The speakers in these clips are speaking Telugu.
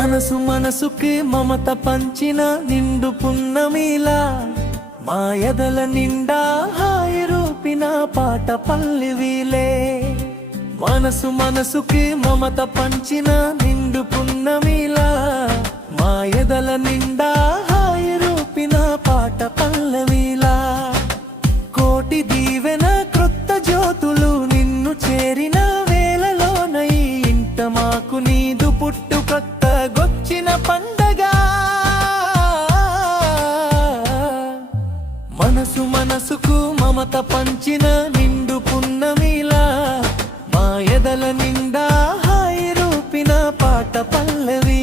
మనసు మనసుకి మమత పంచిన నిండు పున్నమిలా మా ఎదల నిండా హాయి రూపిన పాట పల్లివీలే మనసు మనసుకి మమత పంచిన నిండు పున్నమిలా మా ఎదల నిండా హాయి రూపిన పాట పల్లవిలా కోటి దీవెన క్రొత్త జ్యోతులు నిన్ను చేరిన వేళలోన ఇంట మాకు నీదు పుట్టు కొత్త గొచ్చిన పండగ. మనసు మనసుకు మమత పంచిన నిండు పున్నమిలా. మా ఎదల నిండా హాయి రూపిన పాట పల్లవి.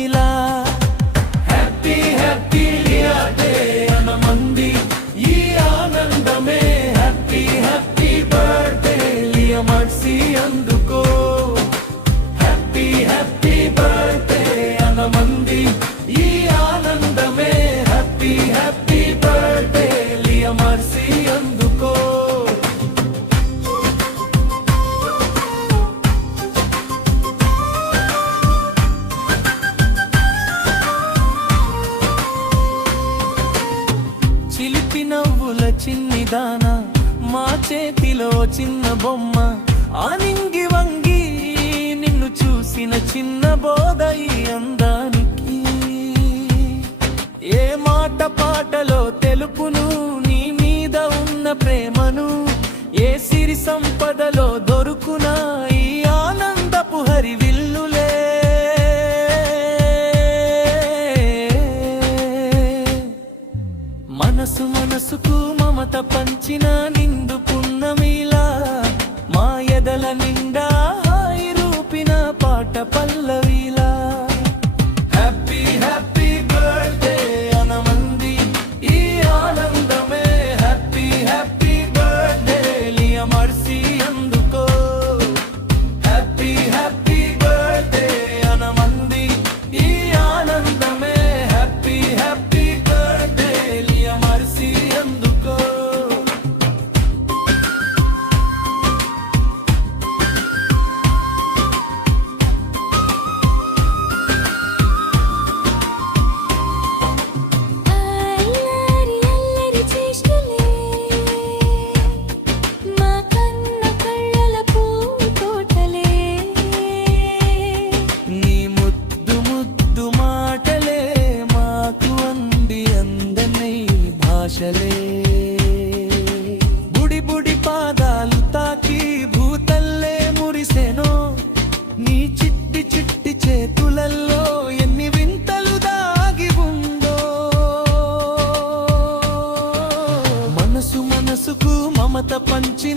నవ్వుల చిన్ని దాన మా చేతిలో చిన్న బొమ్మ. ఆనింగి వంగి నిన్ను చూసిన చిన్న బోధ ఈ అందానికి. ఏ మాట పాటలో తెలుపును నీ మీద ఉన్న ప్రేమను. ఏ సిరి సంపదలో దొరుకునా ఈ ఆనందపు హరివిల్లులే. మనసు మనసుకు మమత పంచిన నిండు భాషలే బుడి బుడి పాదాలు తాకి భూతల్లే మురిసెనో. నీ చిట్టి చిట్టి చేతులల్లో ఎన్ని వింతలు దాగి ఉందో. మనసు మనసుకు మమత పంచిన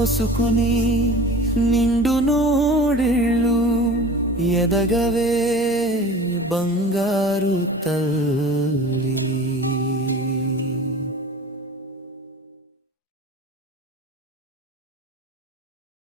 దోసుకుని నిండు నూడేళ్ళు ఎదగవే బంగారు తల్